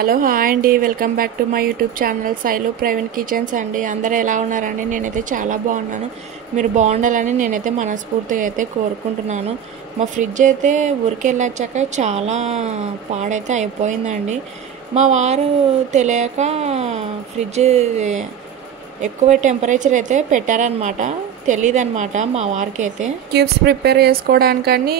Hello hi అండి, welcome back to my YouTube channel Sailu Praveen kitchens అండి. అందరూ ఎలా ఉన్నారండి? నేనైతే చాలా బాగున్నాను. మీరు బాగుండాలని నేనైతే మనస్ఫూర్తిగా అయితే కోరుకుంటున్నాను. మా ఫ్రిడ్జ్ అయితే ఊరికి వెళ్ళొచ్చాక చాలా పాడైతే అయిపోయిందండి. మా వారు తెలియక ఫ్రిడ్జ్ ఎక్కువ టెంపరేచర్ అయితే పెట్టారనమాట. తెలియదనమాట మా వారికి అయితే. క్యూబ్స్ ప్రిపేర్ చేసుకోవడానికని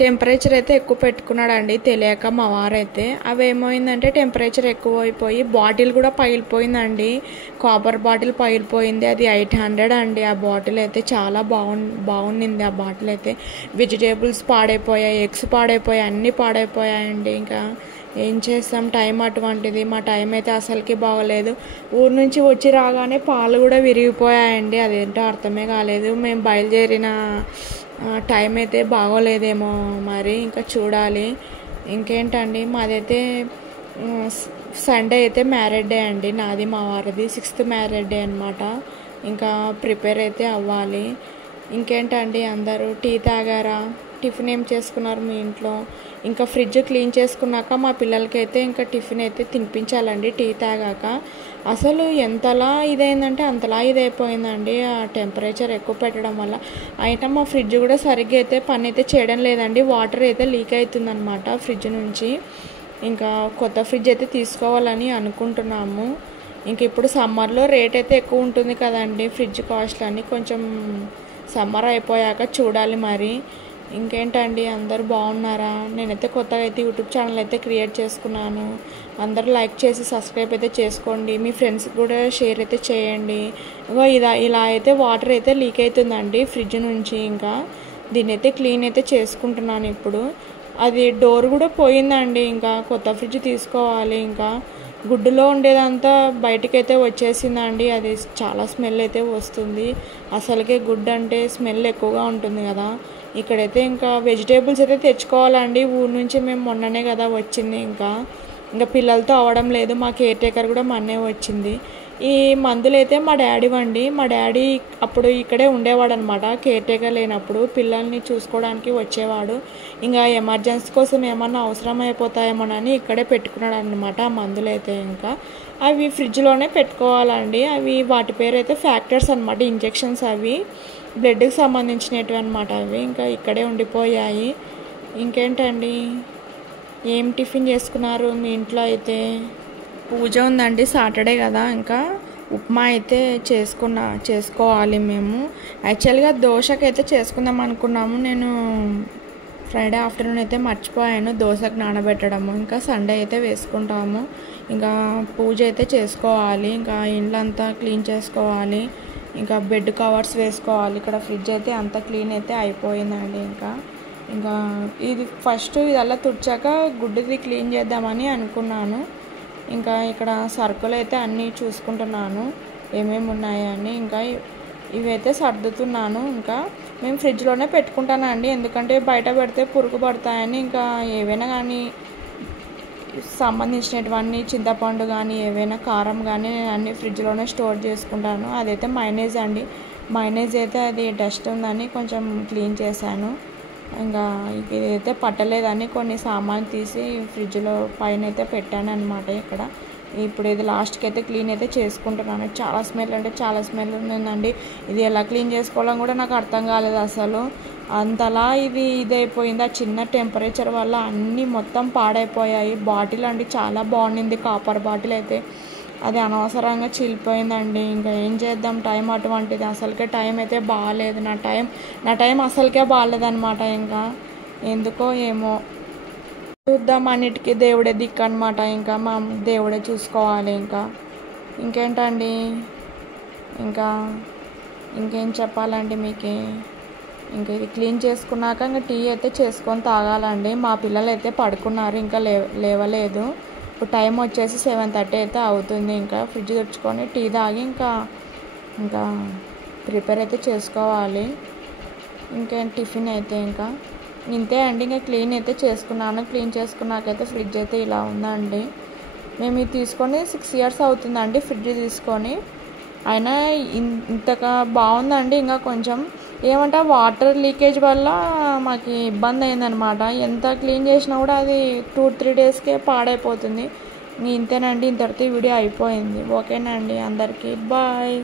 టెంపరేచర్ అయితే ఎక్కువ పెట్టుకున్నాడండి తెలియక మా వారైతే. అవి ఏమైందంటే టెంపరేచర్ ఎక్కువ అయిపోయి బాటిల్ కూడా పగిలిపోయిందండి. కాపర్ బాటిల్ పగిలిపోయింది. అది 800 అండి. ఆ బాటిల్ అయితే చాలా బాగుండింది. ఆ బాటిల్ అయితే వెజిటేబుల్స్ పాడైపోయాయి, ఎగ్స్ పాడైపోయాయి, అన్నీ పాడైపోయాయండి. ఇంకా ఏం చేస్తాం, టైం అటువంటిది. మా టైం అయితే అసలుకి బాగోలేదు. ఊరు నుంచి వచ్చి రాగానే పాలు కూడా విరిగిపోయాయండి. అదేంటో అర్థమే కాలేదు. మేము బయలుదేరిన టైం అయితే బాగోలేదేమో మరి, ఇంకా చూడాలి. ఇంకేంటండి, మాదైతే సండే అయితే మ్యారేజ్ డే అండి. నాది మా వారిది 6th మ్యారేజ్ డే అనమాట. ఇంకా ప్రిపేర్ అయితే అవ్వాలి. ఇంకేంటండి, అందరూ టీ తాగారా? టిఫిన్ ఏం చేసుకున్నారు మీ ఇంట్లో? ఇంకా ఫ్రిడ్జ్ క్లీన్ చేసుకున్నాక మా పిల్లలకైతే ఇంకా టిఫిన్ అయితే తినిపించాలండి టీ తాగాక. అసలు ఎంతలా ఇదైందంటే అంతలా ఇదైపోయిందండి ఆ టెంపరేచర్ ఎక్కువ పెట్టడం వల్ల. అయినా మా ఫ్రిడ్జ్ కూడా సరిగ్గా అయితే పని అయితే చేయడం లేదండి. వాటర్ అయితే లీక్ అవుతుందన్నమాట ఫ్రిడ్జ్ నుంచి. ఇంకా కొత్త ఫ్రిడ్జ్ అయితే తీసుకోవాలని అనుకుంటున్నాము. ఇంక ఇప్పుడు సమ్మర్లో రేట్ అయితే ఎక్కువ ఉంటుంది కదండి ఫ్రిడ్జ్ కాస్ట్లన్నీ. కొంచెం సమ్మర్ అయిపోయాక చూడాలి మరి. ఇంకేంటండి, అందరూ బాగున్నారా? నేనైతే కొత్తగా అయితే యూట్యూబ్ ఛానల్ అయితే క్రియేట్ చేసుకున్నాను. అందరూ లైక్ చేసి సబ్స్క్రైబ్ అయితే చేసుకోండి. మీ ఫ్రెండ్స్కి కూడా షేర్ అయితే చేయండి. ఇలా అయితే వాటర్ అయితే లీక్ అవుతుందండి ఫ్రిడ్జ్ నుంచి. ఇంకా దీన్ని అయితే క్లీన్ అయితే చేసుకుంటున్నాను ఇప్పుడు. అది డోర్ కూడా పోయిందండి. ఇంకా కొత్త ఫ్రిడ్జ్ తీసుకోవాలి. ఇంకా గుడ్డులో ఉండేదంతా బయటకైతే వచ్చేసిందండి. అది చాలా స్మెల్ అయితే వస్తుంది. అసలుకే గుడ్డు అంటే స్మెల్ ఎక్కువగా ఉంటుంది కదా. ఇక్కడైతే ఇంకా వెజిటేబుల్స్ అయితే తెచ్చుకోవాలండి. ఊరు నుంచి మేము మొన్ననే కదా వచ్చింది. ఇంకా పిల్లలతో అవ్వడం లేదు. మా కేర్ టేకర్ కూడా మొన్నే వచ్చింది. ఈ మందులు అయితే మా డాడీ వండి, మా డాడీ అప్పుడు ఇక్కడే ఉండేవాడు అనమాట. కేర్ టేకర్ లేనప్పుడు పిల్లల్ని చూసుకోవడానికి వచ్చేవాడు. ఇంకా ఎమర్జెన్సీ కోసం ఏమన్నా అవసరం అయిపోతాయేమోనని ఇక్కడే పెట్టుకున్నాడు అనమాట ఆ మందులు అయితే. ఇంకా అవి ఫ్రిడ్జ్లోనే పెట్టుకోవాలండి. అవి వాటి పేరు అయితే ఫ్యాక్టర్స్ అనమాట, ఇంజెక్షన్స్. అవి బ్లడ్కి సంబంధించినవి అనమాట. అవి ఇంకా ఇక్కడే ఉండిపోయాయి. ఇంకేంటండి, ఏం టిఫిన్ చేసుకున్నారు మీ ఇంట్లో? అయితే పూజ ఉందండి, సాటర్డే కదా. ఇంకా ఉప్మా అయితే చేసుకోవాలి మేము. యాక్చువల్గా దోశకైతే చేసుకుందాం అనుకున్నాము. నేను ఫ్రైడే ఆఫ్టర్నూన్ అయితే మర్చిపోయాను దోశకు నానబెట్టడము. ఇంకా సండే అయితే వేసుకుంటాము. ఇంకా పూజ అయితే చేసుకోవాలి. ఇంకా ఇండ్లంతా క్లీన్ చేసుకోవాలి. ఇంకా బెడ్ కవర్స్ వేసుకోవాలి. ఇక్కడ ఫ్రిడ్జ్ అయితే అంతా క్లీన్ అయితే అయిపోయిందండి. ఇంకా ఇది ఫస్ట్ ఇదల్లా తుడిచాక గుడ్డుది క్లీన్ చేద్దామని అనుకున్నాను. ఇంకా ఇక్కడ సరుకులు అయితే అన్నీ చూసుకుంటున్నాను ఏమేమి ఉన్నాయని. ఇంకా ఇవైతే సర్దుతున్నాను. ఇంకా మేము ఫ్రిడ్జ్లోనే పెట్టుకుంటానండి, ఎందుకంటే బయట పెడితే పురుగు పడతాయని. ఇంకా ఏవైనా కానీ సంబంధించినటువన్నీ, చింతపండు కానీ ఏవైనా కారం కానీ నేను అన్నీ ఫ్రిడ్జ్లోనే స్టోర్ చేసుకుంటాను. అదైతే మైనేజ్ అండి. మైనేజ్ అయితే అది డస్ట్ ఉందని కొంచెం క్లీన్ చేశాను. ఇంకా ఇదైతే పట్టలేదని కొన్ని సామాన్ తీసి ఫ్రిడ్జ్లో పైన అయితే పెట్టాను అనమాట. ఇక్కడ ఇప్పుడు ఇది లాస్ట్కి అయితే క్లీన్ అయితే చేసుకుంటున్నాను. చాలా స్మెల్ అంటే చాలా స్మెల్ ఉందండి. ఇది ఎలా క్లీన్ చేసుకోవాలని కూడా నాకు అర్థం కాలేదు అసలు. అంతలా ఇదైపోయింది. ఆ చిన్న టెంపరేచర్ వల్ల అన్నీ మొత్తం పాడైపోయాయి. బాటిల్ అండి చాలా బాగుండింది, కాపర్ బాటిల్ అయితే. అది అనవసరంగా చిల్లిపోయిందండి. ఇంకా ఏం చేద్దాం, టైం అటువంటిది. అసలుకే టైం అయితే బాగాలేదు. నా టైం అసలుకే బాగాలేదనమాట. ఇంకా ఎందుకో ఏమో చూద్దాం, అన్నిటికీ దేవుడే దిక్కు అనమాట. ఇంకా మా దేవుడే చూసుకోవాలి. ఇంకేంటండి, ఇంకేం చెప్పాలండి మీకు? ఇంకా ఇది క్లీన్ చేసుకున్నాక ఇంకా టీ అయితే చేసుకొని తాగాలండి. మా పిల్లలు అయితే పడుకున్నారు, ఇంకా లేవలేదు. ఇప్పుడు టైం వచ్చేసి 7:30 అయితే అవుతుంది. ఇంకా ఫ్రిడ్జ్ తెచ్చుకొని టీ తాగి ఇంకా ప్రిపేర్ అయితే చేసుకోవాలి. ఇంకేం టిఫిన్ అయితే ఇంకా ఇంతే అండి. ఇంకా క్లీన్ అయితే చేసుకున్నాను. క్లీన్ చేసుకున్నాకైతే ఫ్రిడ్జ్ అయితే ఇలా ఉందండి. మేము ఇది తీసుకొని 6 years అవుతుందండి ఫ్రిడ్జ్ తీసుకొని. అయినా ఇంతగా బాగుందండి. ఇంకా కొంచెం ఏమంటే వాటర్ లీకేజ్ వల్ల మాకు ఇబ్బంది అయిందనమాట. ఎంత క్లీన్ చేసినా కూడా అది 2-3 డేస్కే పాడైపోతుంది. ఇంతేనండి, ఇంతటితో వీడియో అయిపోయింది. ఓకేనా అండి, అందరికీ బాయ్.